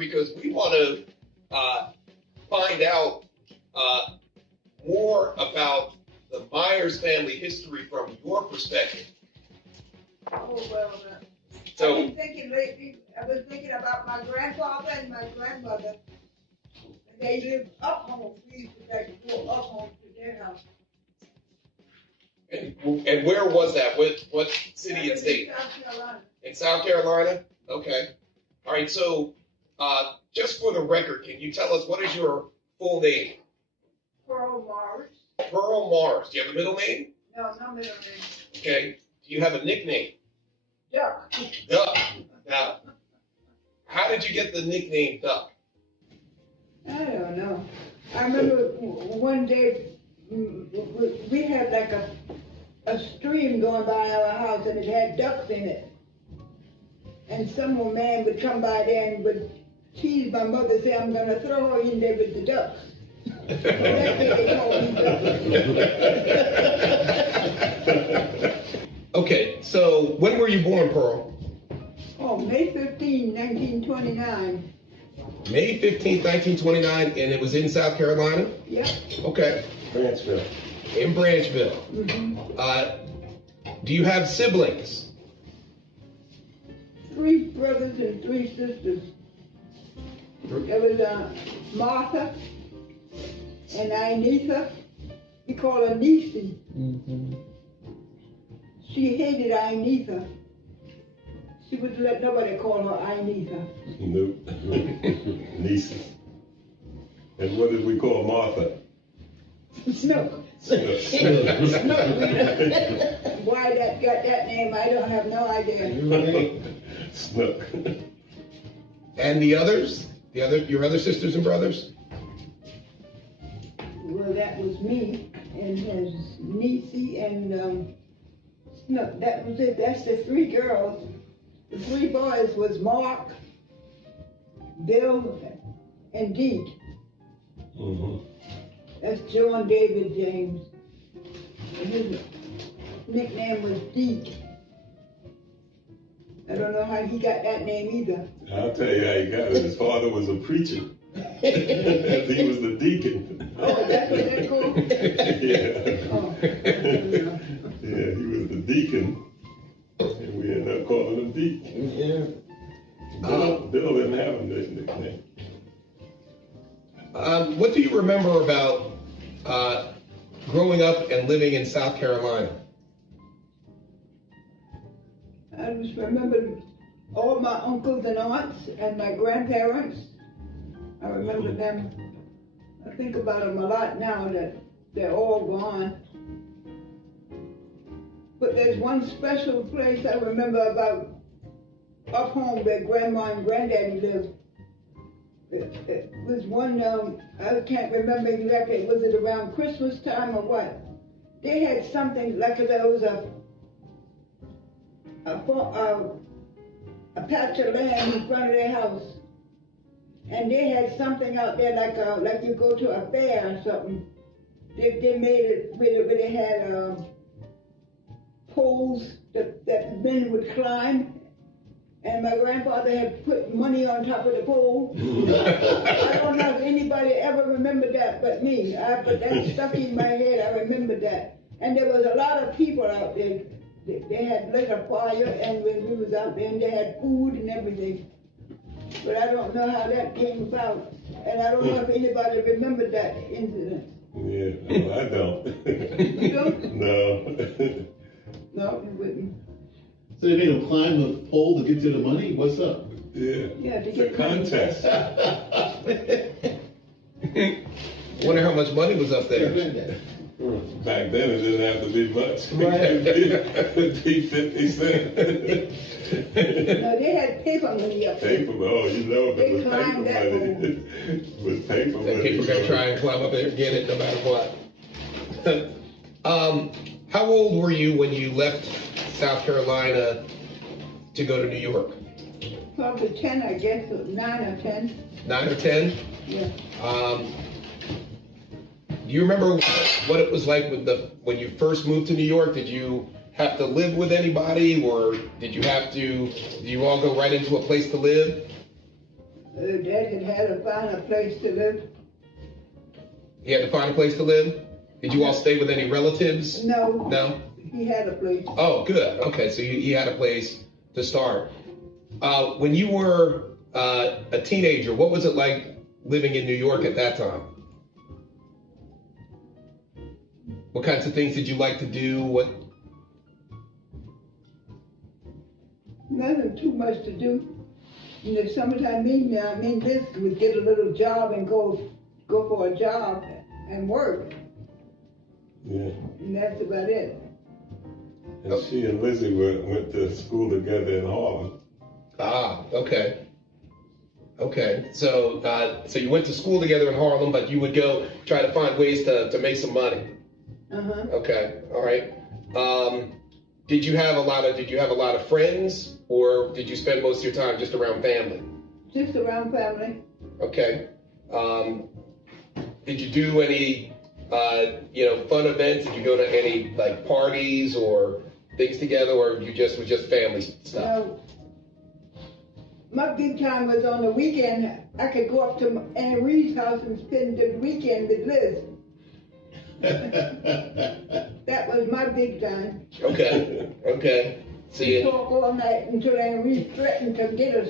because we want to find out more about the Myers family history from your perspective. Oh, well, So, I've been thinking lately, I've been thinking about my grandfather and my grandmother. They lived up home. We used to like go up home to their house. and where was that? What city and state? South Carolina. In South Carolina? Okay. All right, so just for the record, can you tell us what is your full name? Pearl Morris. Pearl Mars. Do you have a middle name? No, no middle name. Okay. Do you have a nickname? Duck. Duck. Now, how did you get the nickname Duck? I don't know. I remember one day we had like a stream going by our house and it had ducks in it. And some old man would come by there and would tease my mother, say, I'm gonna throw her in there with the ducks. That's what they called me, Duck. Okay, so when were you born, Pearl? Oh, May 15, 1929. May 15th, 1929, and it was in South Carolina? Yep. Okay. Branchville. In Branchville. Mm-hmm. Do you have siblings? 3 brothers and 3 sisters. There was Martha and Inetha. We call her Niecy. Mm-hmm. She hated Inetha. She wouldn't let nobody call her Inetha. Nope. Nieces. And what did we call Martha? Snook. Snook. Why that got that name, I don't have no idea. Snook. And the others? Your other sisters and brothers? Well, that was me and his Niecy and Snook. That was it. That's the 3 girls. The 3 boys was Mark, Bill, and Deke. Mm-hmm. That's John David James. And his nickname was Deke. I don't know how he got that name either. I'll tell you how he got it. His father was a preacher. He was the deacon. Oh, that's what they're called? Yeah. Oh, I don't know. Yeah, he was the deacon. And we ended up calling him Deke. Yeah. Bill didn't have a nickname. What do you remember about growing up and living in South Carolina? I just remember all my uncles and aunts and my grandparents. I remember them. I think about them a lot now that they're all gone. But there's one special place I remember about up home where Grandma and Granddaddy lived. It was one, I can't remember exactly, was it around Christmas time or what? They had something like there was a patch of land in front of their house. And they had something out there like you go to a fair or something. They made it where they had poles that men would climb. And my grandfather had put money on top of the pole. I don't know if anybody ever remembered that but me. But that stuck in my head, I remembered that. And there was a lot of people out there. They had lit a fire and when we was out there and they had food and everything. But I don't know how that came about. And I don't know if anybody remembered that incident. Yeah, no, I don't. You don't? No. No, you wouldn't. So they made him climb the pole to get to the money? What's up? Yeah. Yeah, to It's get a contest. Wonder how much money was up there. Back then it didn't have to be much. Right. It'd be 50 cents. No, they had paper money up there. Paper, oh, you know if it was They paper climbed that money. It was paper money. People gonna try and climb up there and get it no matter what. How old were you when you left South Carolina to go to New York? Probably 10, I guess, or 9 or 10. 9 or 10? Yeah. Do you remember what it was like when you first moved to New York? Did you have to live with anybody, or did you all go right into a place to live? Dad had to find a place to live. He had to find a place to live? Did you all stay with any relatives? No, No? he had a place. Oh, good. Okay, so you had a place to start. When you were a teenager, what was it like living in New York at that time? What kinds of things did you like to do? Nothing too much to do. In the summertime, this would get a little job and go for a job and work, Yeah. and that's about it. And she and Lizzie went to school together in Harlem. Ah, okay. Okay, so you went to school together in Harlem, but you would go try to find ways to make some money. Uh-huh. Okay, all right. Did you have a lot of friends, or did you spend most of your time just around family? Just around family. Okay. Did you do any fun events? Did you go to any like parties or things together, or you just was just family stuff? No. My big time was on the weekend. I could go up to Aunt Reed's house and spend the weekend with Liz. That was my big time. Okay, okay. See Talk all night until Aunt Reed threatened to get us.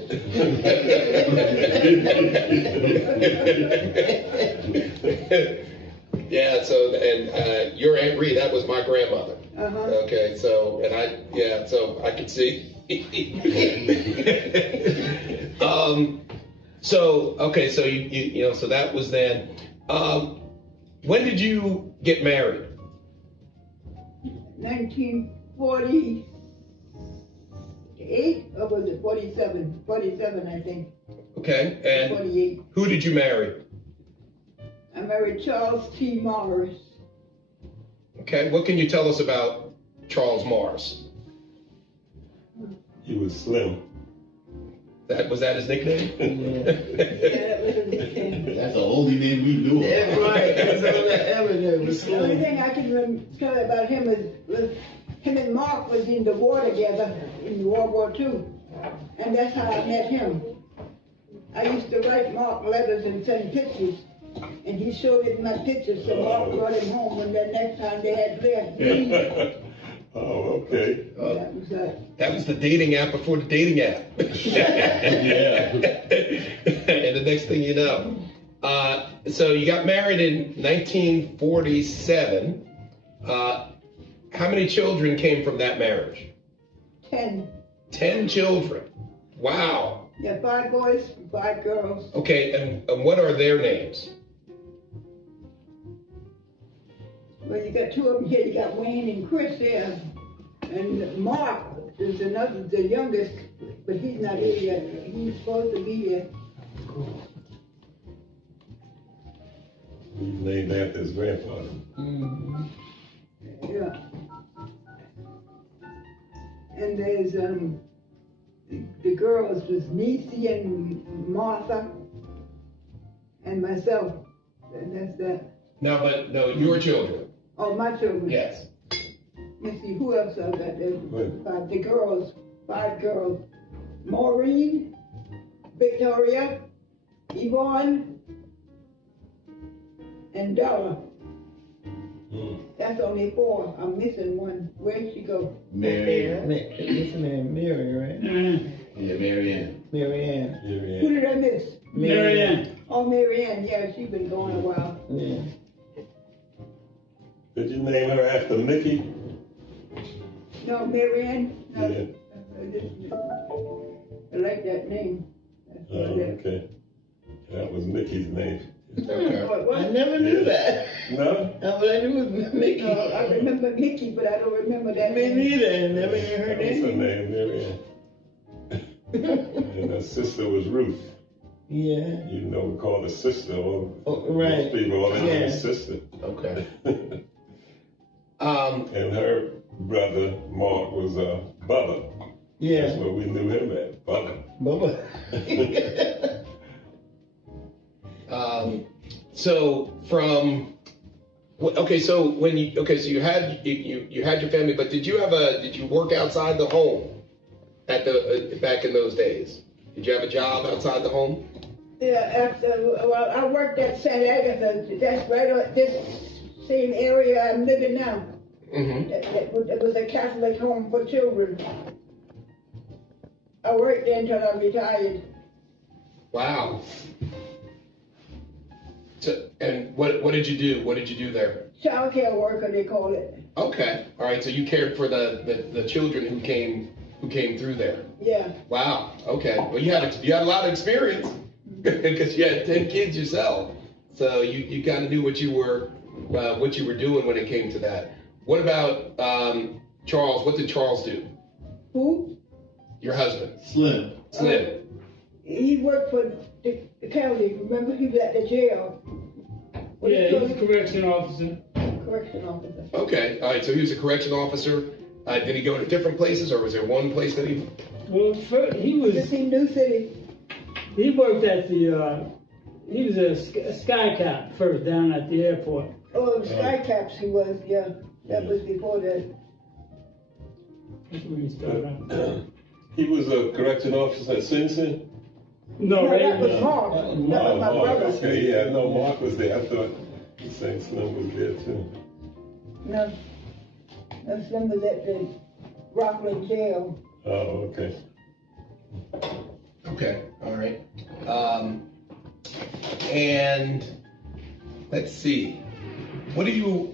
Yeah. So and your Aunt Reed, that was my grandmother. Uh-huh. Okay. So so I could see. So so that was then. When did you get married? 1948, or was it 47? 47, I think. Okay, and 48. who did you marry? I married Charles T. Morris. Okay, what can you tell us about Charles Morris? He was slim. Was that his nickname? Yeah, that was his nickname. That's the only name we knew of. That's right. That's all that ever knew was The only Slim. thing I can tell you about him was him and Mark was in the war together in World War II. And that's how I met him. I used to write Mark letters and send pictures. And he showed him my pictures, so Mark brought him home when the next time they had left. Oh, okay. That was That was the dating app before the dating app. Yeah. And the next thing you know. So you got married in 1947. How many children came from that marriage? 10. 10 children. Wow. Yeah, 5 boys, 5 girls. Okay, and what are their names? Well, you got 2 of them here. You got Wayne and Chris there. And Mark is the youngest, but he's not here yet. He's supposed to be here. He's named after his grandfather. Yeah. And there's the girls was Niecy and Martha and myself. And that's that. No, your children. Oh, my children. Yes. Let's see, who else I got there? Wait. The girls, 5 girls. Maureen, Victoria, Yvonne, and Della. That's only 4. I'm missing one. Where'd she go? Mary. What's her name? Mary, right? Yeah, Mary Ann. Mary Ann. Who did I miss? Mary Ann. Oh, Mary Ann. Yeah, she's been gone a while. Yeah. Did you name her after Mickey? No, Mary Ann? No. Yeah. I like that name. That's Oh, what it okay. That was Mickey's name. Okay. What? I never knew that. No? All I knew was Mickey. No, I remember Mickey, but I don't remember that Me name. neither. I never heard her That was her name. name, Mary Ann. And her sister was Ruth. Yeah. You know, we call her sister. Or Oh, right. most people all they know is Yeah. sister. Okay. And her brother, Mark, was Bubba. That's Yeah. where we knew him at, Bubba. Bubba. So from so when you so you had your family, but did you work outside the home at the back in those days? Did you have a job outside the home? Well, I worked at St. Agatha. That's right on this same area I'm living now. Mm-hmm. It was a Catholic home for children. I worked there until I retired. Wow. So, and what did you do? What did you do there? Child care worker, they call it. Okay. All right. So you cared for the children who came through there. Yeah. Wow. Okay. Well, you had a lot of experience because you had 10 kids yourself. So you kind of knew what you were doing when it came to that. What about Charles? What did Charles do? Who? Your husband, Slim. Slim. He worked for the county. Remember, he was at the jail. What Yeah, is it he's a called? correction officer. Correction officer. Okay. All right. So he was a correction officer. Did he go to different places, or was there one place that he? Well, he Just in New City. worked at the, he was a sky cap first down at the airport. Oh, Sky Caps he was, yeah. That was before that. That's when he started out. He was a correction officer at Sing Sing? No, No, right? that was Mark. That was my Mark, brother. okay, yeah, no, Mark was there. I thought St. Slim was there too. No. No, Slim was at the Rockland jail. Oh, okay. Okay. All right. And let's see. What do you?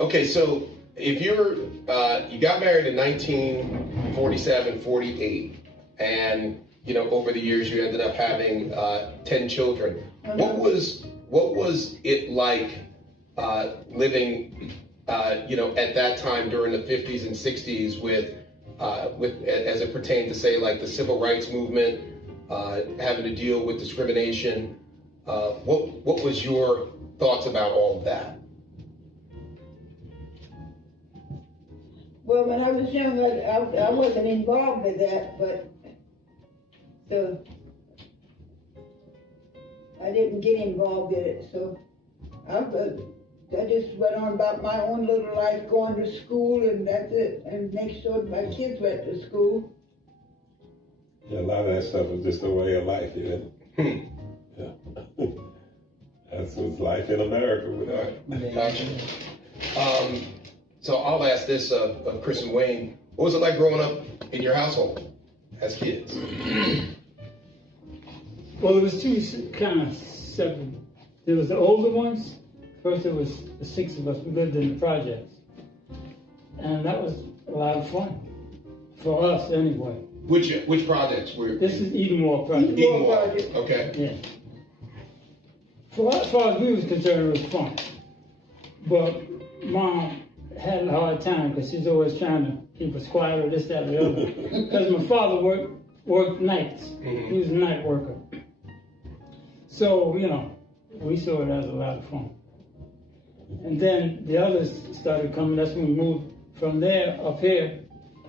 Okay. So if you got married in 1947, 48, and over the years you ended up having 10 children. What was it like living at that time during the 50s and 60s with as it pertained to say like the civil rights movement, having to deal with discrimination? What was your thoughts about all of that? Well, when I was young, I wasn't involved with that, but I didn't get involved in it, so I just went on about my own little life, going to school, and that's it, and make sure my kids went to school. Yeah, a lot of that stuff was just a way of life, yeah. Yeah. That's what's life in America without. Gotcha. So I'll ask this of Chris and Wayne. What was it like growing up in your household as kids? Well, it was two kind of separate. There was the older ones. First, there was the 6 of us who lived in the projects. And that was a lot of fun. For us, anyway. Which projects were? This is Edenwald Project. Edenwald. Okay. Yeah. For as far as we was concerned, it was fun. But Mom had a hard time because she's always trying to keep us quiet or this, that, or the other. Because my father worked nights. He was a night worker. So, we saw it as a lot of fun. And then the others started coming. That's when we moved from there up here,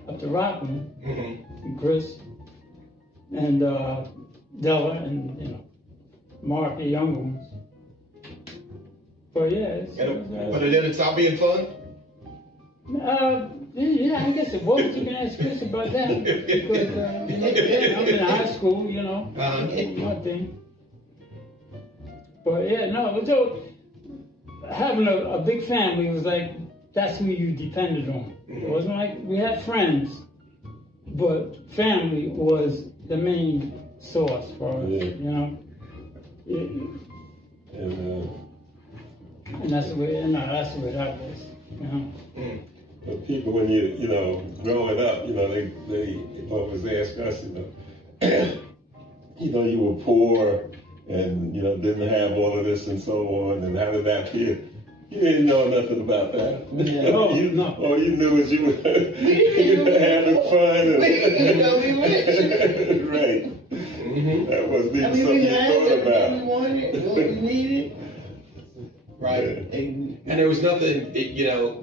up to Rockland. And Chris and Della and, Mark, the younger ones. But yeah. But it didn't stop being fun? Yeah, I guess it was. You can ask Chris about that. Because, I'm in high school, my thing. But yeah, no, so having a big family was like, that's who you depended on. It wasn't like we had friends, but family was the main source for us, And that's the way, that's the way that was, But people, when growing up, they always ask us, you were poor and, didn't have all of this and so on, and how did that feel? You didn't know nothing about that. Yeah. All you knew was you were having fun. We went. Right. That wasn't even We something you had thought everything about. we wanted, what we needed. Right. And there was nothing,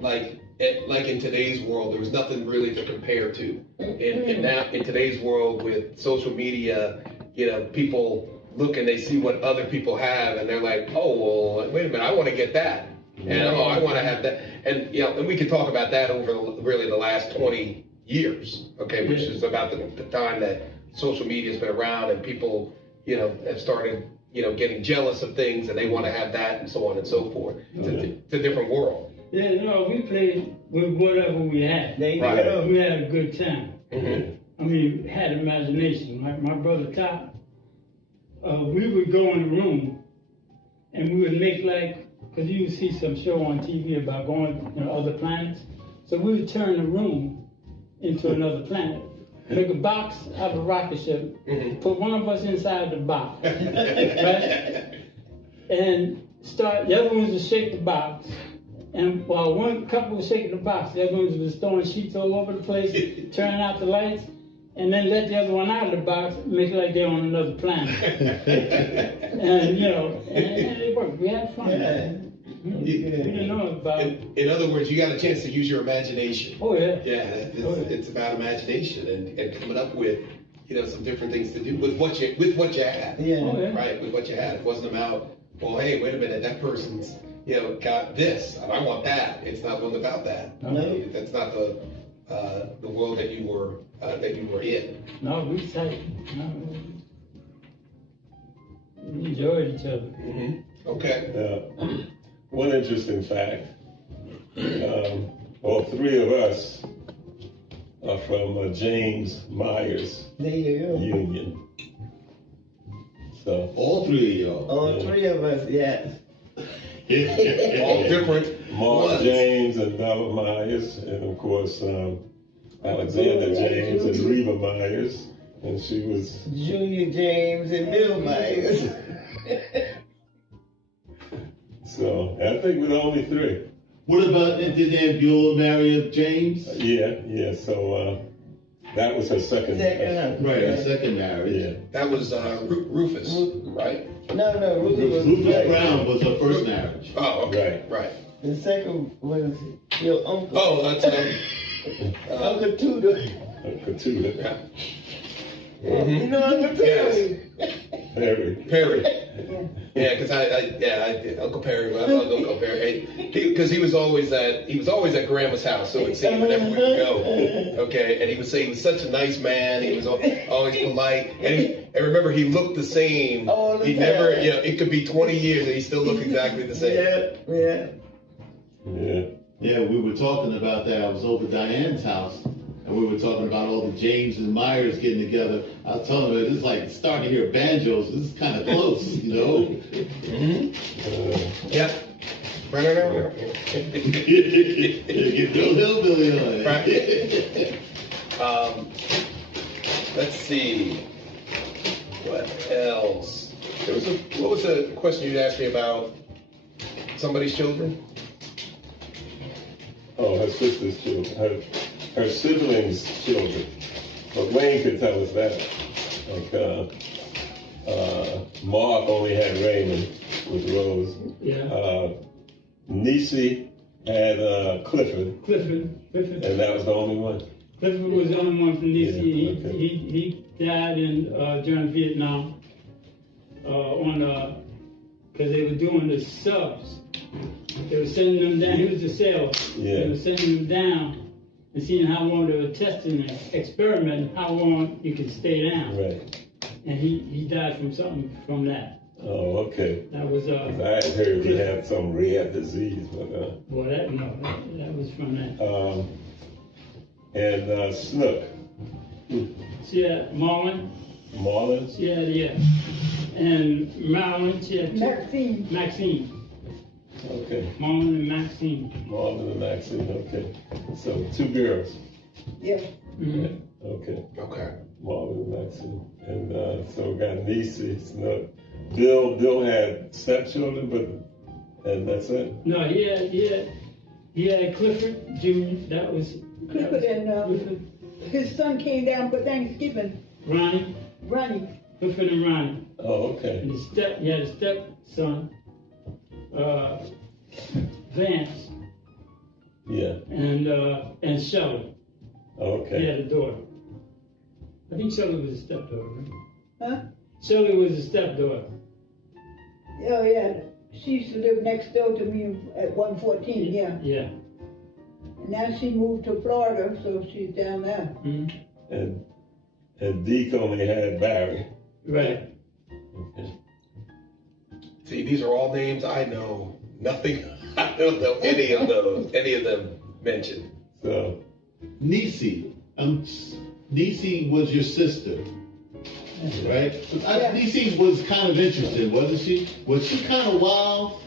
like in today's world, there was nothing really to compare to. In today's world with social media, people look and they see what other people have and they're like, oh, well, wait a minute, I want to get that. And I want to have that. And, and we could talk about that over really the last 20 years, okay, which is about the time that social media's been around and people, have started, getting jealous of things and they want to have that and so on and so forth. It's a different world. Yeah, we played with whatever we had. There you Right. go. We had a good time. Mm-hmm. I mean, had imagination. Like my brother Top, we would go in the room and we would make because you would see some show on TV about going to other planets. So we would turn the room into another planet. Make a box out of a rocket ship, put one of us inside the box, right? And the other ones would shake the box. And while one couple was shaking the box, the other ones was throwing sheets all over the place, turning out the lights, and then let the other one out of the box, make it like they're on another planet. And and it worked. We had fun. Yeah. We didn't know about it. In other words, you got a chance to use your imagination. Oh yeah. Yeah, it's about imagination and coming up with, some different things to do with what you had. Yeah. Oh yeah. Right, with what you had. It wasn't about, well, hey, wait a minute, that person's, got this, and I want that. It's not one about that. No. That's not the world that you were in. No, we tight. No, we enjoyed each other. Mm-hmm. Okay. One interesting fact, all three of us are from James Myers There you go. Union. So, All three of y'all. All three of us, yes. All different Mark ones. James and Bella Myers, and of course, Alexander James and Reba Myers, and she was, Junior James and Bill Myers. so I think we're the only three. What about, did Aunt Beulah marry James? Yeah, so that was her second. Right, her second marriage. Yeah. That was Rufus, right? No, Ruthie was Rufus right. Brown was her first marriage. Oh, okay. Right. The second was your uncle. Oh, that's Uncle Tudor. Katuda. yeah. You know Uncle Tudor? Perry. Yeah, because I Uncle Perry, I love Uncle Perry, because he was always at Grandma's house, so it seemed whenever we would go. Okay, and he would say he was such a nice man. He was always polite, and remember he looked the same. All the He time. never, it could be 20 years and he still looked exactly the same. Yeah. Yeah, we were talking about that. I was over at Diane's house, and we were talking about all the James and Myers getting together. I was telling her, this is like starting to hear banjos. This is kind of close, Yep. Get Bill Hillbilly on it. Right. Let's see. What else? What was the question you'd asked me about somebody's children? Oh, her sister's children, her siblings' children. But Wayne could tell us that. Like, Mark only had Raymond with Rose. Yeah. Niecy had Clifford, Clifford. and that was the only one. Clifford was the only one from DC. Yeah, okay. He died during Vietnam because they were doing the subs. They were sending them down. He was the sales. Yeah. They were sending them down and seeing how long they were testing and experimenting, how long you could stay down. Right. And he died from something from that. Oh, okay. That was I had heard he had some rare disease, but well, that was from that. and Snook, She had Marlon. Marlon. She had and Marilyn. She had Maxine. Okay, Marlon and Maxine. Marlon and Maxine. Okay, so 2 girls. Yeah. Mhm. Okay, Okay. Marlon and Maxine, and so we got Niecy, Snook. Bill had stepchildren, and that's it. No, he had Clifford Jr. That was Clifford and Clifford, his son came down for Thanksgiving. Ronnie, Clifford and Ronnie. Oh, okay. And he had a stepson, Vance, Yeah. and Shelley. Okay. He had a daughter. I think Shelley was a stepdaughter, right? Huh? Shelley was a stepdaughter. Oh, yeah. She used to live next door to me at 114, yeah. Yeah. Now she moved to Florida, so she's down there. Mhm. And Deke only had Barry. Right. Okay. See, these are all names I know nothing. I don't know any of them mentioned. So, Nisi. Nisi was your sister, right? Yeah. Nisi was kind of interesting, wasn't she? Was she kind of wild?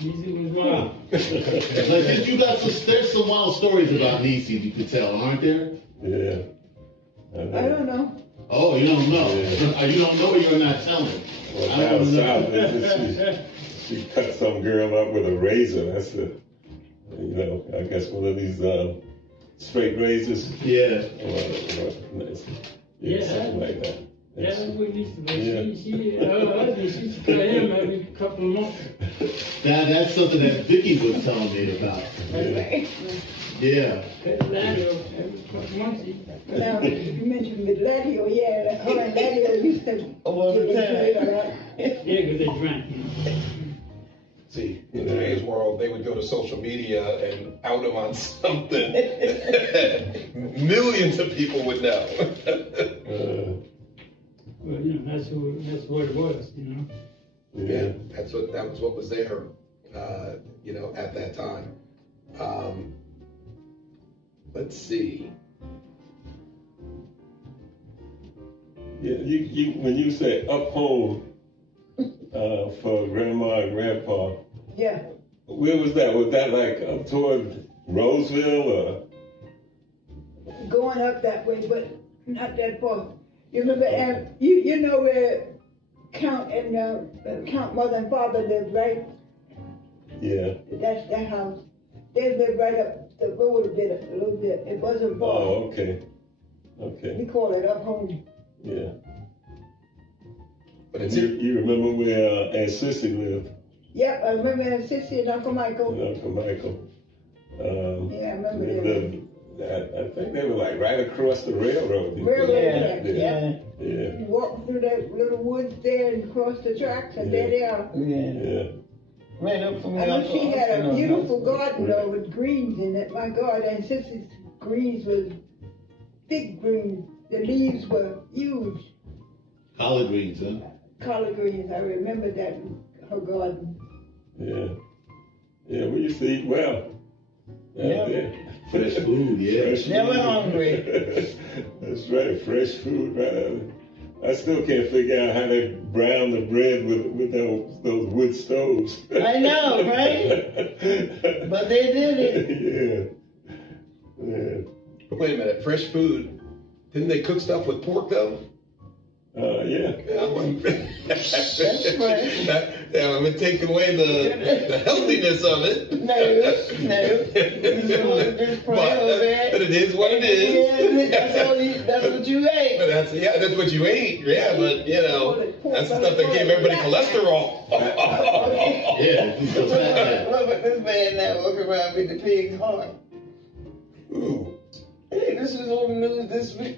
Easy was wild. Like, there's some wild stories about Nisi you could tell, aren't there? yeah. I don't know. Oh, you don't know. Yeah. You don't know or you're not telling. Well, I down don't know. south, it's just she cut some girl up with a razor. That's I guess one of these straight razors. Yeah. Yeah. Something like that. Yeah, that's what used to be. Yeah. She used to cut him every couple of months. That's something that Vicky was telling me about. Yeah. Yeah. Cut his ladder every couple of months. Now, you mentioned with Ladio, yeah, her and Ladio used to All the get into it a time. lot. Yeah, because they drank. See, in today's world, they would go to social media and out them on something. Millions of people would know. Well, that's what it was, Yeah, that was what was there, at that time. Let's see. Yeah, you when you say up home for grandma and grandpa, Yeah, where was that? Was that like up toward Roseville or? going up that way, but not that far. You remember, you know where Count Mother and Father lived, right? Yeah. That's their house. They lived right up the road a little bit. It wasn't far. Oh, okay. Okay. We call it up home. Yeah. But it's You remember where Aunt Sissy lived? Yep, I remember Sissy and Uncle Michael. Uncle Michael. Yeah, I remember they them. lived, I think they were like right across the railroad. Railroad Yeah, tracks, yeah, Yeah. You walk through that little woods there and cross the tracks, and there they are. yeah. Yeah. Ran up from I know she had a Uncle beautiful Austin. garden though with greens in it. My God, and Sissy's greens was big greens. The leaves were huge, Collard greens, huh? collard greens. I remember that her garden. Yeah. Yeah, we used to eat well. Yeah. Yeah. Fresh food, yeah. Fresh Never food. hungry. That's right, fresh food. Right? I still can't figure out how they brown the bread with those wood stoves. I know, right? But they did it. Yeah. Yeah. But wait a minute, fresh food. Didn't they cook stuff with pork though? Yeah. That's right. I'm gonna take away the healthiness of it. No. Just but, pray over it. but it is what it is. Yeah, that's what you ate. But that's what you ate. Yeah, but that's the stuff that gave everybody cholesterol. Yeah, you still have that. Look at this man now walking around with the pig's heart. Ooh. Hey, this was on the news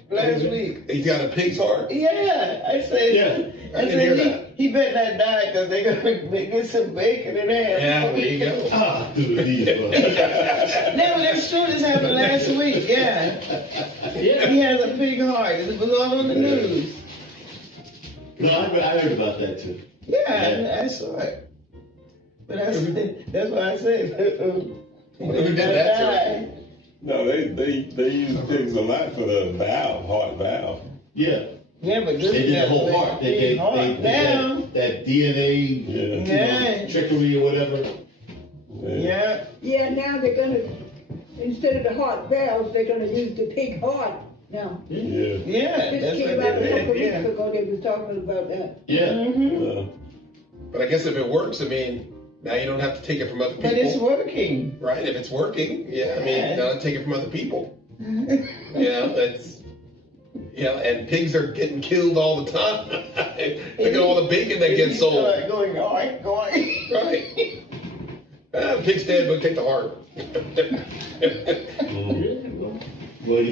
last week. He's got a pig's heart. Yeah, I said. Yeah, I didn't hear that. He better not die because they're gonna get some bacon in there. Yeah, there you go. Ah, dude, these No, that's true. This happened last week. Yeah, Yeah. he has a pig heart. It was all on the news. No, I heard about that too. Yeah, I saw it. But that's why I said. Who did that to die. No, they use pigs a lot for the valve, heart valve. Yeah, Yeah, but this they did the whole heart. They pig heart did down. that DNA Yeah. trickery or whatever. Yeah. Yeah, now they're gonna, instead of the heart valves, they're gonna use the pig heart now. Yeah. Yeah, This that's came what out a they couple did. Yeah. weeks ago, they was talking about that. Yeah. Mm-hmm. But I guess if it works, I mean, now you don't have to take it from other people. But it's working. Right, if it's working, yeah, I mean, Yeah. not take it from other people. That's, and pigs are getting killed all the time. Look at all the bacon that gets sold. Going. Right. Pig's dead, but take the heart. Well, you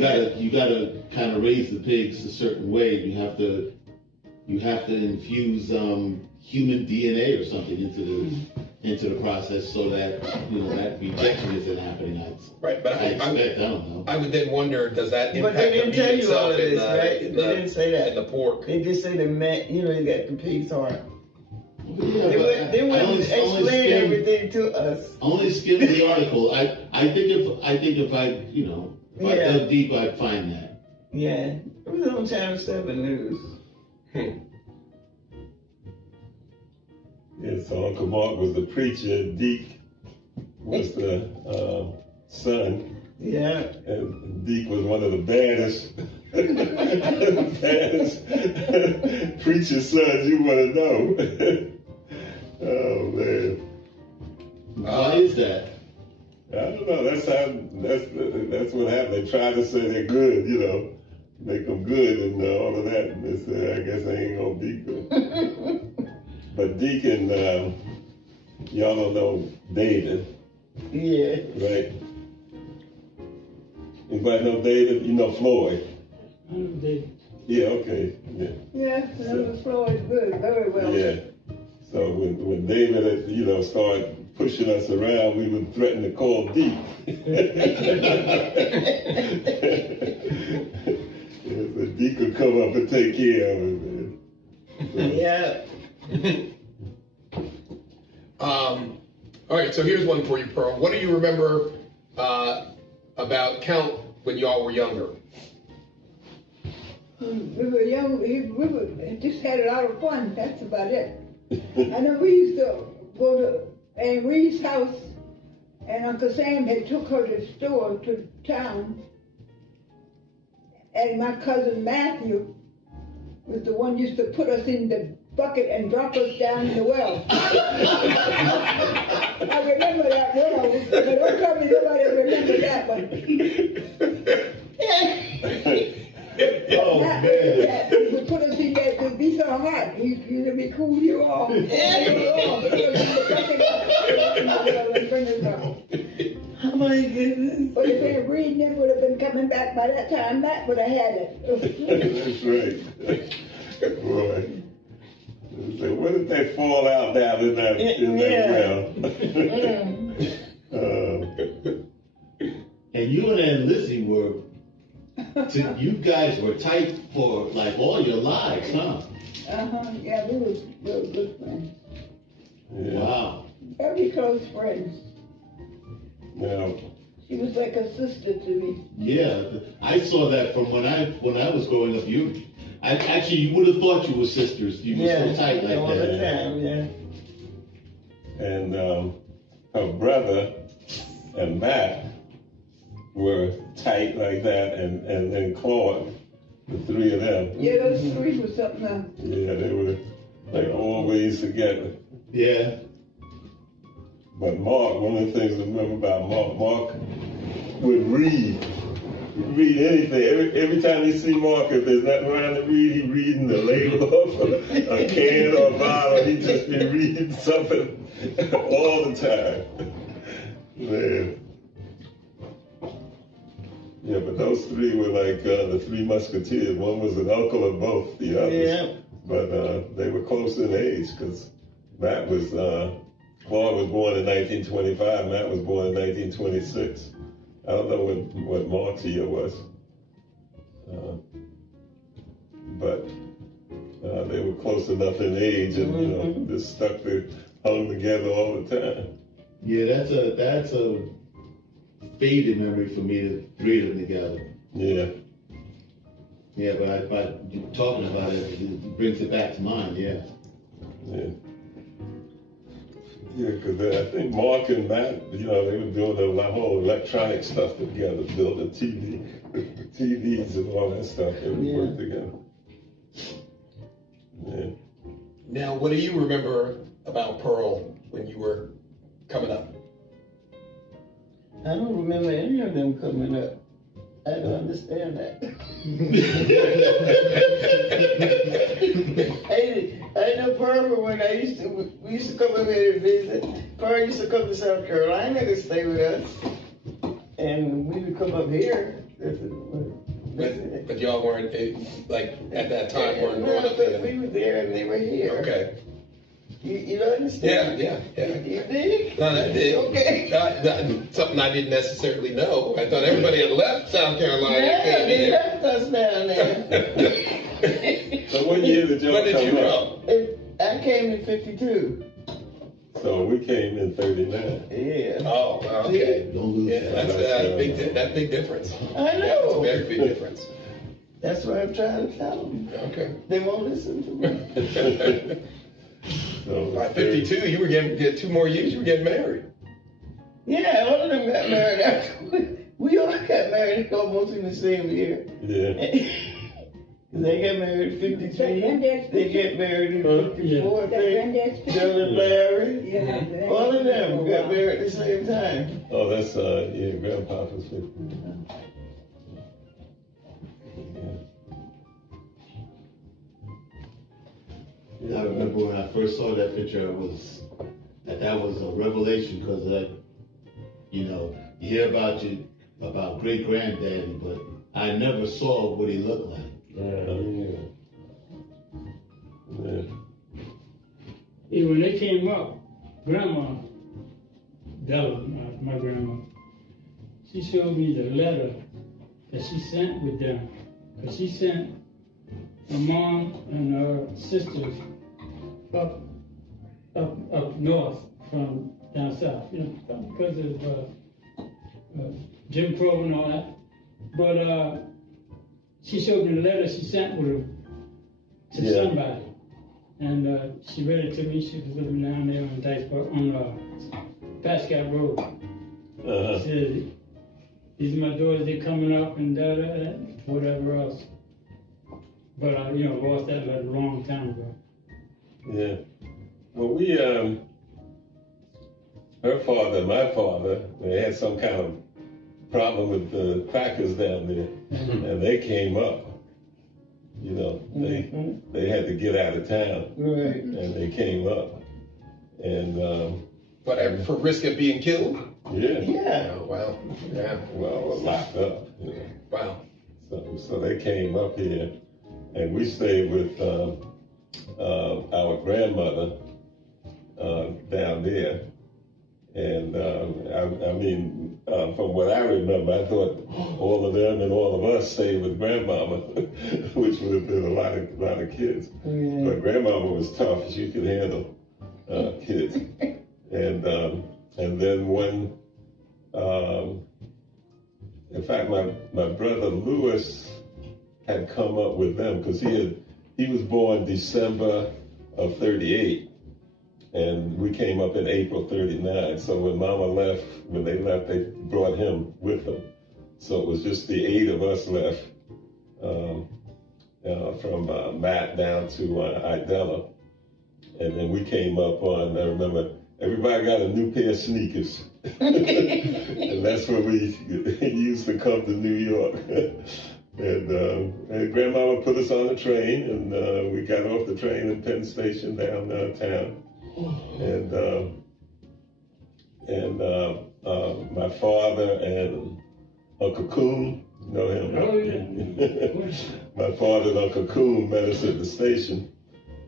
gotta kind of raise the pigs a certain way. You have to infuse human DNA or something into into the process so that, that rejection isn't happening. Right, but I expect, I don't know. I would then wonder, does that But impact they the didn't meat tell you itself all of in this, the, right? in They the, didn't say that. in the pork? They just say you got the pig's heart. Yeah, They but wouldn't explain everything to us. Only skim the article. I think if I dug deep, I'd find that. Yeah, it was on Channel 7 News. Yeah, so Uncle Mark was the preacher, Deke was the son, Yeah. and Deke was one of the baddest, baddest preacher sons you want to know. Oh man, Why is that? I don't know. That's what happened. They tried to say they're good, make them good and all of that. And they said, I guess they ain't gonna be good. But Deacon, y'all don't know David, Yeah. right? Anybody know David? You know Floyd? I know they, Yeah, okay. Yeah. Yeah, the floor is good, very well. Yeah. So when David, started pushing us around, we would threaten to call Deke. So Deke could come up and take care of it, man. Yeah. All right, so here's one for you, Pearl. What do you remember about Count when y'all were younger? We were young, we just had a lot of fun, that's about it. I know we used to go to Aunt Reed's house, and Uncle Sam had took her to the store to town. And my cousin Matthew was the one used to put us in the bucket and drop us down in the well. I remember that well, but don't tell me nobody remember that one. Oh man. He would put us in there to be so hot. He'd let me cool you off. Cool you off. Put us in the bucket and bring us up. Oh my goodness. But if Aunt Reed never would have been coming back by that time, Matt would have had it. That's right. Boy. So what if they fall out down in that well? And you and Aunt Lizzie you guys were tight for like all your lives, huh? Yeah, we were good friends. Yeah. Wow. Very close friends. Now, She was like a sister to me. Yeah, I saw that from when I was growing up. You would have thought you were sisters. You were so tight like all that. the time, yeah. and her brother and Matt were tight like that, and then Claude, the three of them. Yeah, those three was something else. Yeah, they were like always together. Yeah. But Mark, one of the things I remember about Mark would read anything. Every time you see Mark, if there's nothing around to read, he's reading the label of a can or a bottle. He'd just be reading something all the time. Man. Yeah, but those three were like the Three Musketeers. One was an uncle of both the others. Yeah. But they were close in age because Matt was, Claude was born in 1925, Matt was born in 1926. I don't know what Mark's year was. But they were close enough in age and just hung together all the time. Yeah, that's a faded memory for me, the three of them together. Yeah. Yeah, but you talking about it brings it back to mind, yeah. Yeah. Yeah, because I think Mark and Matt, they were doing the whole electronic stuff together, building TVs and all that stuff. They would work together. Yeah. Now, what do you remember about Pearl when you were coming up? I don't remember any of them coming up. I don't understand that. I know Pearl when we used to come up here to visit. Pearl used to come to South Carolina to stay with us. And we would come up here. But y'all weren't, like, at that time, weren't going up but there. we were there and they were here. Okay. You understand? Yeah. You did? No, that did. Okay. Something I didn't necessarily know. I thought everybody had left South Carolina. Yeah, Came they here. left us down there. So what year did y'all When did you come up? come? I came in 52. So we came in 39. Yeah. Oh, okay. Don't lose Yeah, that. that's big difference. I Yeah, it's a know. very big difference. That's what I'm trying to tell them. Okay. They won't listen to me. So By 52, you were get 2 more years. You were getting married. Yeah, all of them got married after we all got married almost in the same year. Yeah. They got married in 53. Granddad's They get married in 54, I That think. granddad's picture. Bill and Larry. Yeah. All of them got married at the same time. Oh, that's yeah, Grandpa was 50. I remember when I first saw that picture, that was a revelation because you hear about great granddaddy, but I never saw what he looked like. Yeah. Yeah, when they came up, Grandma, Della, my grandma, she showed me the letter that she sent with them. Because she sent her mom and her sisters up north from down south, because of Jim Crow and all that. But she showed me the letter she sent with her to somebody. And she read it to me. She was living down there on Diceboro, on Pascal Road. Uh-huh. She said, these are my daughters, they're coming up and da-da-da, whatever else. But I, lost that letter a long time ago. Yeah. Well, her father, my father, they had some kind of problem with the crackers down there, and they came up. They had to get out of town, Right. and they came up, and Whatever, for risk of being killed? yeah, Yeah. Oh, wow. Yeah. well, locked up. Wow. So they came up here, and we stayed with our grandmother down there. And from what I remember, I thought all of them and all of us stayed with grandmama, which would have been a lot of kids. Yeah. But grandmama was tough; she could handle kids. And then when, in fact, my brother Lewis had come up with them because he was born December of '38. And we came up in April '39. So when when they left, they brought him with them. So it was just the 8 of us left from Matt down to Idella. And then we came up on, I remember, everybody got a new pair of sneakers. And that's where we used to come to New York. And Grandmama put us on the train, and we got off the train in Penn Station downtown. And my father and Uncle Coon, you know him? Oh, yeah. My father and Uncle Coon met us at the station,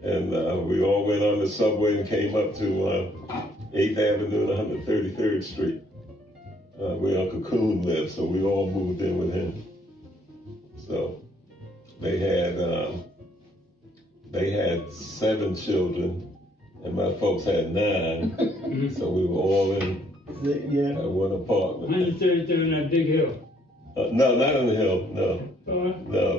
and we all went on the subway and came up to 8th Avenue and 133rd Street, where Uncle Coon lived. So we all moved in with him. So they had 7 children. And my folks had 9, so we were all in Yeah. one apartment. 133rd in that big hill. No, not on the hill, no. Oh,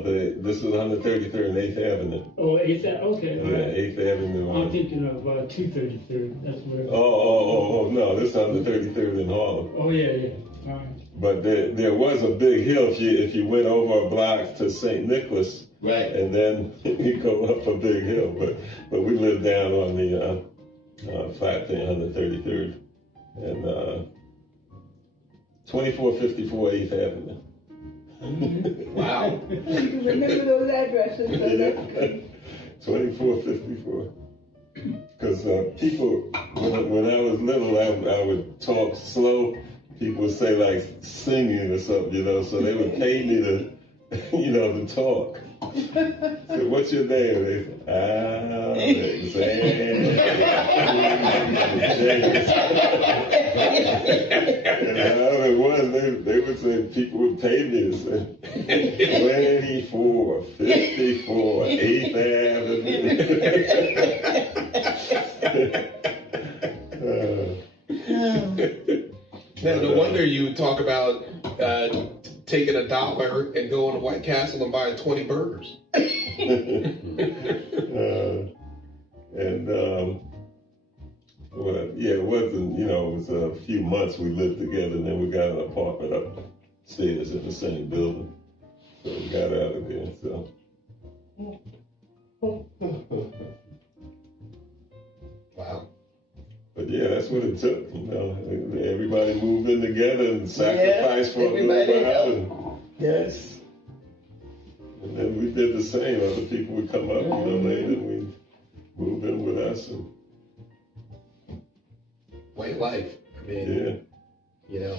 This is 133rd and 8th Avenue. oh, 8th, okay, all Yeah, right. 8th Avenue. I'm thinking of 233rd, that's where. Oh, no, this is 133rd in Harlem. Oh, yeah, all right. But there was a big hill if you went over a block to St. Nicholas. Right. And then you go up a big hill, but we lived down on the flat thing, 133rd, and 2454 8th Avenue. Wow. You remember those addresses, so that's good. 2454. Because people, when I was little, I would talk slow. People would say like singing or something, so they would pay me to, to talk. So what's your name? They said, and how it was, they would say, people would pay me and say, 24, 54, 8th Avenue. Now, no wonder you talk about taking $1 and going to White Castle and buying 20 burgers. Well, yeah, it wasn't, it was a few months we lived together, and then we got an apartment upstairs in the same building. So we got out of there, so. Wow. But yeah, that's what it took, everybody moved in together and sacrificed for a little everybody while. helped. Yes. And then we did the same. Other people would come up, later, and we moved in with us. And, Way of life. I mean, yeah.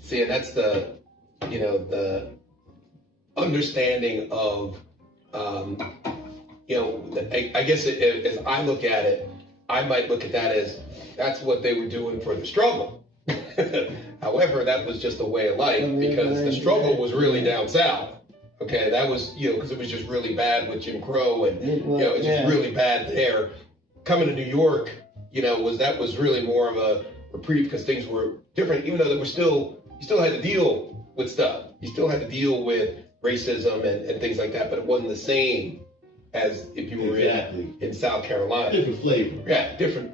See, and that's the understanding of, I guess as I look at it, I might look at that as that's what they were doing for the struggle. However, that was just a way of life because the struggle was really down south. Okay, that was, because it was just really bad with Jim Crow and, it's just really bad there. Coming to New York, that was really more of a reprieve because things were different, even though you still had to deal with stuff. You still had to deal with racism and things like that, but it wasn't the same as if you were in South Carolina. Different flavor. Yeah, different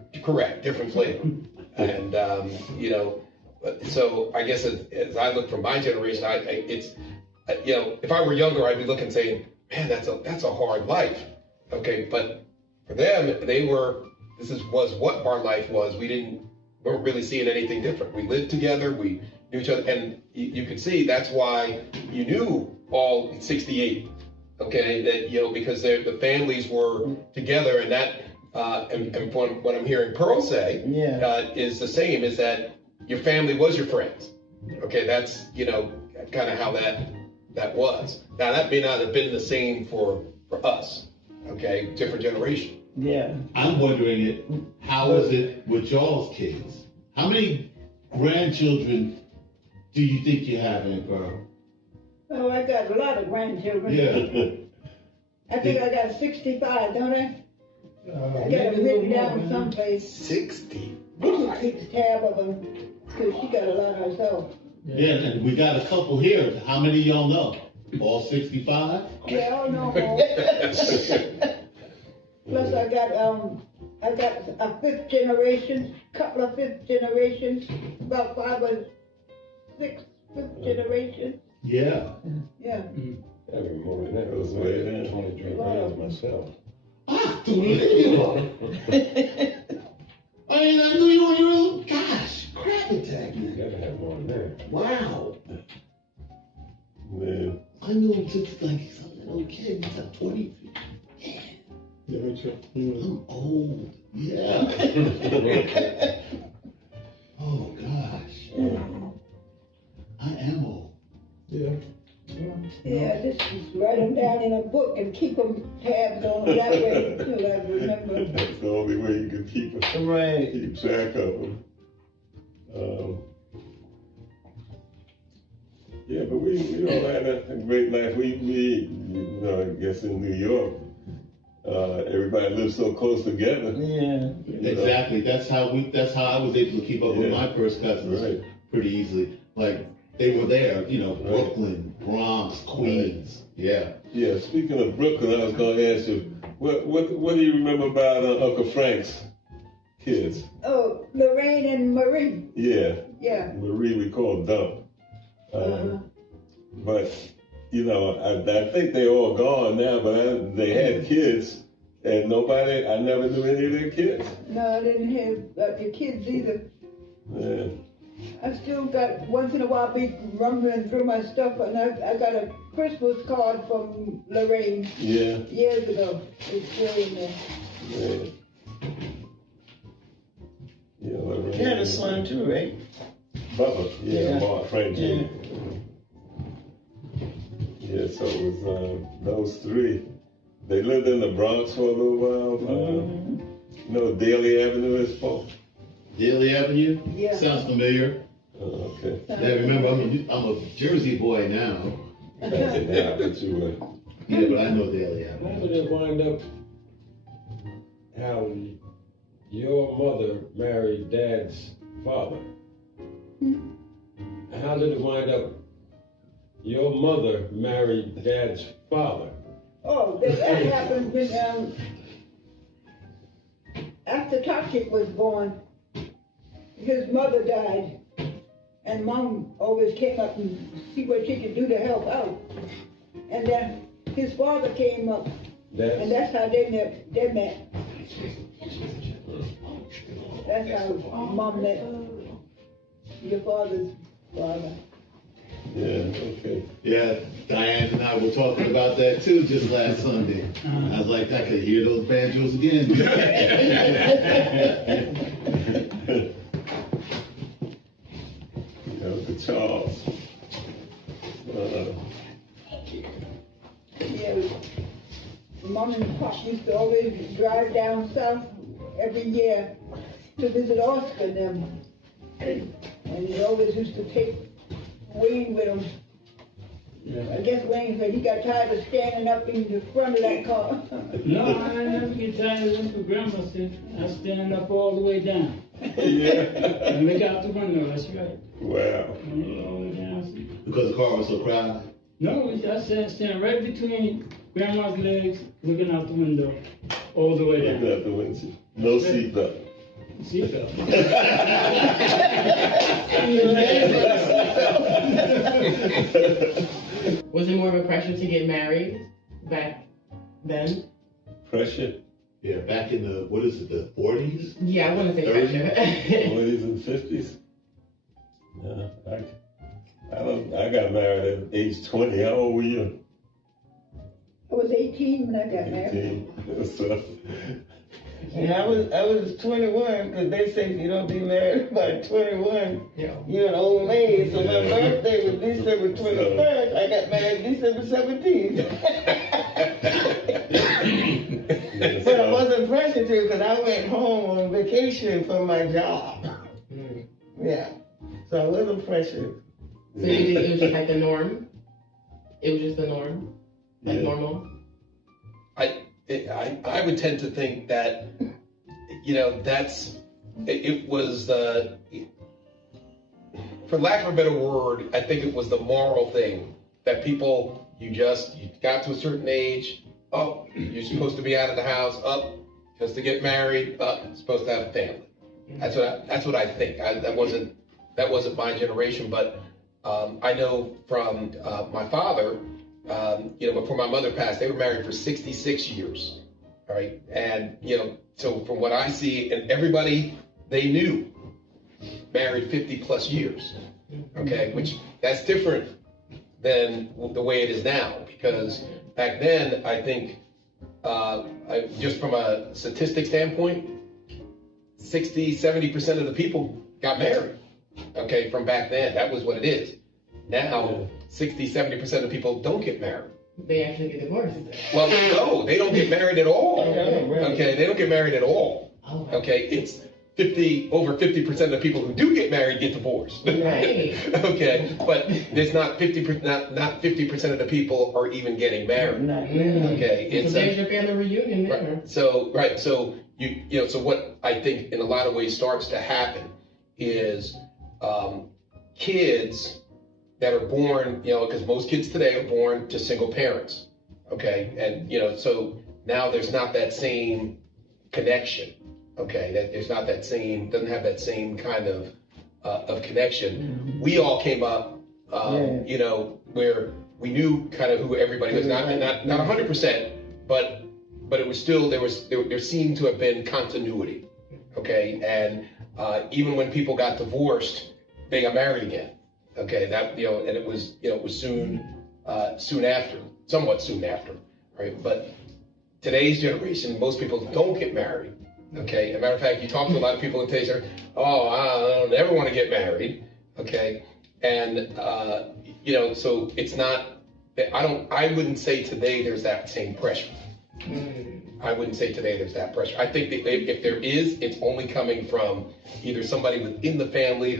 flavor. And, so I guess as I look from my generation, if I were younger, I'd be looking saying, man, that's a hard life. Okay, but for them, this was what our life was. We weren't really seeing anything different. We lived together, we knew each other, and you could see that's why you knew all 68. Okay, that because the families were together, and that and from what I'm hearing Pearl say is the same, is that your family was your friends. Okay, that's kind of how that was. Now that may not have been the same for us. Okay, different generation. Yeah. I'm wondering how is it with y'all's kids? How many grandchildren do you think you have, Aunt Pearl? Oh, I got a lot of grandchildren. Yeah. I think I got 65, don't I? I got it written down someplace. 60. Bridget keeps tab of them because she got a lot herself. Yeah, and we got a couple here. How many of y'all know? All 65? Yeah, oh no more. Plus I got a fifth generation, couple of fifth generations, about 5 or 6 fifth generations. Yeah. Yeah. I mean, more than that, it was way down. 23 grams myself. Ah, I knew you on your own. Gosh, crap attack, You man. gotta have more than that. Wow. Man. I knew him since like he's a little kid. He's like 23. Yeah, me too. I'm old. Yeah. Oh gosh. I am old. Yeah. Yeah, just write them down in a book and keep them tabs on them that way until I remember. That's the only way you can keep track of them. Yeah, but we all had a great life. We I guess in New York, everybody lives so close together. Yeah. Exactly. That's how I was able to keep up with my first cousins pretty easily. Like they were there, Brooklyn, Bronx, Queens. Yeah. Yeah. Speaking of Brooklyn, I was going to ask you, what do you remember about Uncle Frank's kids? Oh, Lorraine and Marie. Yeah. Yeah. Marie we call Dump. But I think they all gone now. But they had kids, and I never knew any of their kids. No, I didn't have the kids either. Yeah. I still got, once in a while, be rumbling through my stuff, and I got a Christmas card from Lorraine years ago. It's still in there. Yeah. Yeah, Lorraine. You had a son too, right? Bubba. Yeah, Mark Frank Jr. Yeah, Yeah, so it was those three. They lived in the Bronx for a little while. You know what Daly Avenue is for? Daly Avenue? Yeah. Sounds familiar. Oh, okay. Yeah, remember, I'm a Jersey boy now. Yeah, but you were. Yeah, but I know Daly How Avenue. did it wind up, how your mother married Dad's father? How did it wind up, your mother married Dad's father? Oh, that happened when, after Toxic was born, his mother died, and Mom always came up and see what she could do to help out. And then his father came up, and that's how they met. That's how Mom met your father's father. Yeah, okay. Yeah, Diane and I were talking about that too just last Sunday. I was like, I could hear those banjos again. Uncle Charles. Yeah, Mom and Pop used to always drive down south every year to visit Oscar and them. And he always used to take Wayne with him. I guess Wayne said he got tired of standing up in the front of that car. No, I never get tired of looking for grandma said. I stand up all the way down. Yeah. And look out the window, that's right. Wow. And look all the way down. See? Because the car was so crowded. No, I stand right between grandma's legs, looking out the window, all the way Look down. out the window. No seatbelt. Seatbelt. Was it more of a pressure to get married back then? Pressure. Yeah, back in the, what is it, the 40s? Yeah, I wouldn't say 30s, pressure. 40s and 50s. I got married at age 20. How old were you? I was 18 when I got married. 18. So, And I was 21, because they say if you don't be married by 21, Yeah. you're an old maid. So my birthday was December 21st. I got married December 17th. But I wasn't pressured to, because I went home on vacation from my job. Yeah. So I wasn't pressured. So you think it was just like the norm? It was just the norm? Like Yeah. normal? I would tend to think that, it was the, for lack of a better word, I think it was the moral thing that people, you got to a certain age, oh, you're supposed to be out of the house, up, just to get married, up, supposed to have a family. That's what I think. That wasn't my generation, but I know from my father, before my mother passed, they were married for 66 years. All right. And, so from what I see, and everybody they knew married 50 plus years. Okay. Which that's different than the way it is now, because back then, I think, just from a statistic standpoint, 60, 70% of the people got married. Okay. From back then, that was what it is. Now, 60, 70% of people don't get married. They actually get divorced. Well, no, they don't get married at all. Right. Okay, they don't get married at all. Oh, Okay, it's over 50% of the people who do get married get divorced. Right. Okay, but there's not 50% of the people are even getting married. Not really. Okay, So it's there's your family reunion there. so so what I think in a lot of ways starts to happen is kids that are born, because most kids today are born to single parents, okay? And, so now there's not that same connection, okay? That there's not that same, doesn't have that same kind of connection. We all came up, where we knew kind of who everybody was, not 100%, but it was still, there seemed to have been continuity, okay? And even when people got divorced, they got married again. Okay, that, and it was somewhat soon after, right? But today's generation, most people don't get married. Okay, as a matter of fact, you talk to a lot of people and they say, "Oh, I don't ever want to get married." Okay, and so it's not I wouldn't say today there's that same pressure. I wouldn't say today there's that pressure. I think that if there is, it's only coming from either somebody within the family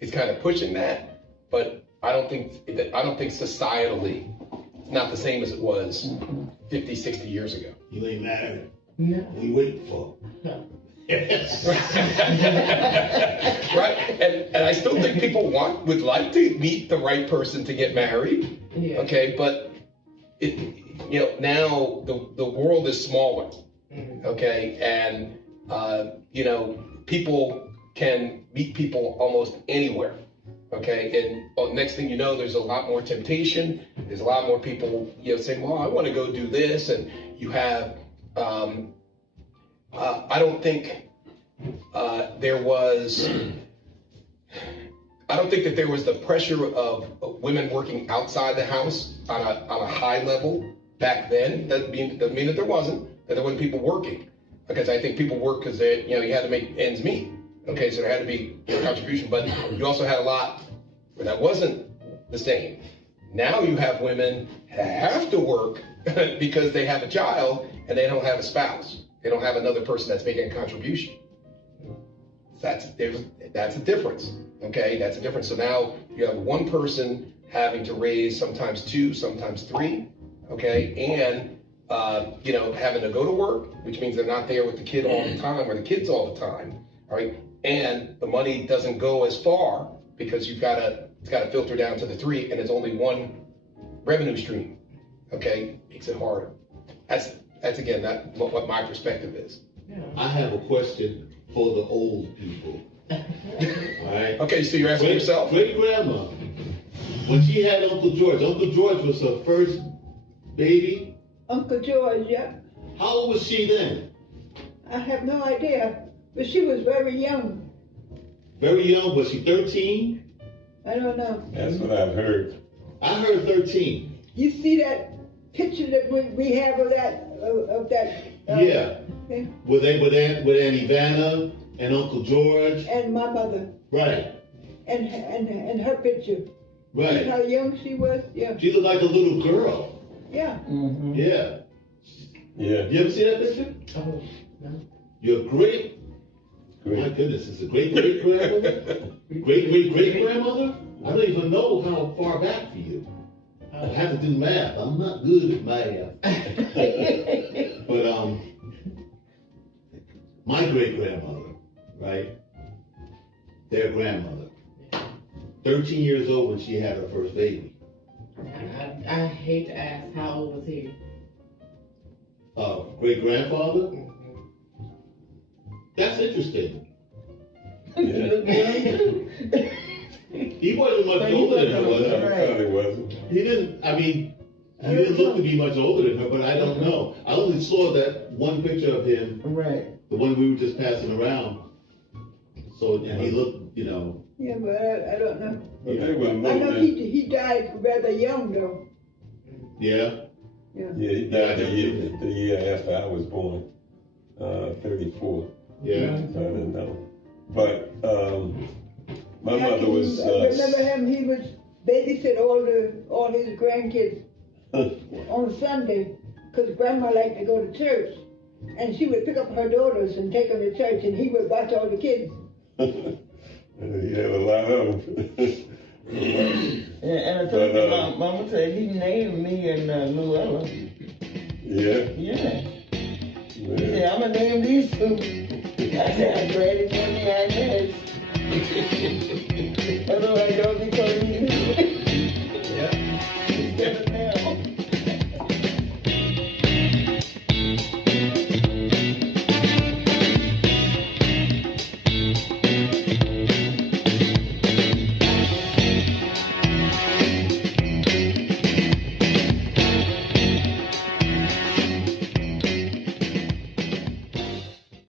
is kind of pushing that, but I don't think societally it's not the same as it was 50, 60 years ago. You ain't married. No. We waiting for. No. Right? And I still think people would like to meet the right person to get married. Yeah. Okay, but now the world is smaller. Okay, and people can meet people almost anywhere. Okay, and next thing you know, there's a lot more temptation. There's a lot more people, saying, "Well, I want to go do this," and you have. I don't think there was. I don't think that there was the pressure of women working outside the house on a high level back then. Doesn't mean that there wasn't. That there weren't people working, because I think people work because you had to make ends meet. Okay, so there had to be a contribution, but you also had a lot where that wasn't the same. Now you have women have to work because they have a child and they don't have a spouse. They don't have another person that's making a contribution. That's a difference. Okay, that's a difference. So now you have one person having to raise sometimes two, sometimes three. Okay, and having to go to work, which means they're not there with the kid all the time or the kids all the time. All right, and the money doesn't go as far because it's got to filter down to the three, and it's only one revenue stream. Okay, makes it harder. That's again what my perspective is. I have a question for the old people. All right. Okay, so you're asking yourself? Great grandma, when she had Uncle George was her first baby. Uncle George, yeah. How old was she then? I have no idea, but she was very young. Very young. Was she 13? I don't know. That's what I've heard. I heard 13. You see that picture that we have of that? Yeah. Thing? Were they with Aunt Ivana and Uncle George? And my mother. Right. And her picture. Right. See how young she was? Yeah. She looked like a little girl. Yeah. Mm-hmm. Yeah. Yeah. You ever see that picture? Oh, no. Your great. My goodness, it's a great grandmother. Great grandmother. I don't even know how far back for you. I have to do math. I'm not good at math. But my great grandmother, right? Their grandmother, 13 years old when she had her first baby. I hate to ask, how old was he? Great grandfather. That's interesting. He wasn't much older than her, was he? I probably wasn't. He didn't look to be much older than her, but I don't know. I only saw that one picture of him, Right. the one we were just passing around. So, and he looked, Yeah, but I don't know. But they were I know little. he died rather young though. yeah. Yeah, he died the year after I was born, 34. Yeah. So I didn't know. But my Yeah, mother was. I remember him. He would babysit all his grandkids on Sunday because Grandma liked to go to church, and she would pick up her daughters and take them to church, and he would watch all the kids. He had a lot of them. And I told you, Mama said he named me and Luella. Yeah. Yeah. He Yeah. said, I'm going to name these two. I said, I'm glad he named me Inez. Otherwise,